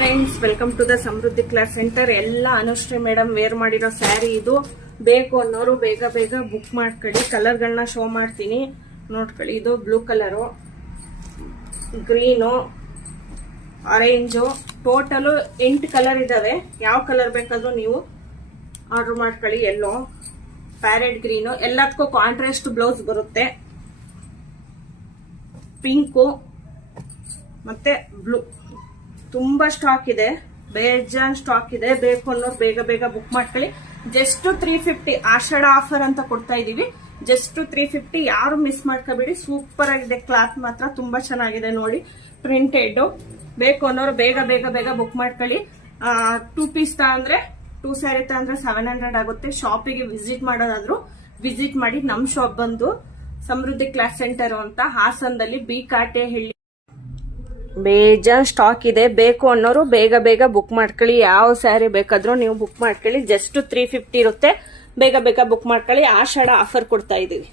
Friends, welcome to the Samruddhi class centre. ಎಲ್ಲ Anushree madam wear ಮಾಡಿರೋ ಸ್ಯಾರಿ ಇದು. ಬೇಕು ಅನ್ನೋರು ಬೇಗ ಬೇಗ ಬುಕ್ ಮಾಡ್ಕೊಳ್ಳಿ. ಕಲರ್ಗಳನ್ನ ಶೋ ಮಾಡ್ತೀನಿ, ನೋಡ್ಕೊಳ್ಳಿ. ಇದು blue colour, green, orange, total 8 colour ಇದಾವೆ. ಯಾವ ಕಲರ್ ಬೇಕಾದ್ರೂ ನೀವು ಆರ್ಡರ್ ಮಾಡ್ಕೊಳ್ಳಿ. ಎಲ್ಲೋ, ಪ್ಯಾರೆಟ್ ಗ್ರೀನು, ಎಲ್ಲದಕ್ಕೂ ಕಾಂಟ್ರಾಸ್ಟ್ ಬ್ಲೌಸ್ ಬರುತ್ತೆ. ಪಿಂಕು ಮತ್ತೆ ಬ್ಲೂ, ತುಂಬಾ ಸ್ಟಾಕ್ ಇದೆ, ಬೇಜಾನ್ ಸ್ಟಾಕ್ ಇದೆ. ಬೇಕು ಅನ್ನೋರು ಬೇಗ ಬೇಗ ಬುಕ್ ಮಾಡ್ಕೊಳ್ಳಿ. ಜಸ್ಟ್ 350 ಆಷಾಢ ಆಫರ್ ಅಂತ ಕೊಡ್ತಾ ಇದೀವಿ. ಜಸ್ಟ್ 350, ಯಾರು ಮಿಸ್ ಮಾಡ್ಕೋಬೇಡಿ. ಸೂಪರ್ ಆಗಿದೆ, ಕ್ಲಾತ್ ಮಾತ್ರ ತುಂಬಾ ಚೆನ್ನಾಗಿದೆ ನೋಡಿ, ಪ್ರಿಂಟೆಡ್. ಬೇಕು ಅನ್ನೋರು ಬೇಗ ಬೇಗ ಬೇಗ ಬುಕ್ ಮಾಡ್ಕೊಳ್ಳಿ. 2 ಪೀಸ್ ಅಂದ್ರೆ 2 ಸ್ಯಾರಿ ಅಂದ್ರೆ 700 ಆಗುತ್ತೆ. ಶಾಪಿಗೆ ವಿಸಿಟ್ ಮಾಡೋದಾದ್ರು ವಿಸಿಟ್ ಮಾಡಿ. ನಮ್ ಶಾಪ್ ಬಂದು ಸಮೃದ್ಧಿ ಕ್ಲಾಸ್ ಸೆಂಟರ್ ಅಂತ ಹಾಸನದಲ್ಲಿ ಬಿ ಕಾಟೆ ಹಳ್ಳಿ. ಬೇಜಾನ್ ಸ್ಟಾಕ್ ಇದೆ. ಬೇಕು ಅನ್ನೋರು ಬೇಗ ಬೇಗ ಬುಕ್ ಮಾಡ್ಕೊಳ್ಳಿ. ಯಾವ ಸ್ಯಾರಿ ಬೇಕಾದ್ರೂ ನೀವು ಬುಕ್ ಮಾಡ್ಕೊಳ್ಳಿ. ಜಸ್ಟ್ 350 ಇರುತ್ತೆ. ಬೇಗ ಬೇಗ ಬುಕ್ ಮಾಡ್ಕೊಳ್ಳಿ. ಆಷಾಢ ಆಫರ್ ಕೊಡ್ತಾ ಇದೀವಿ.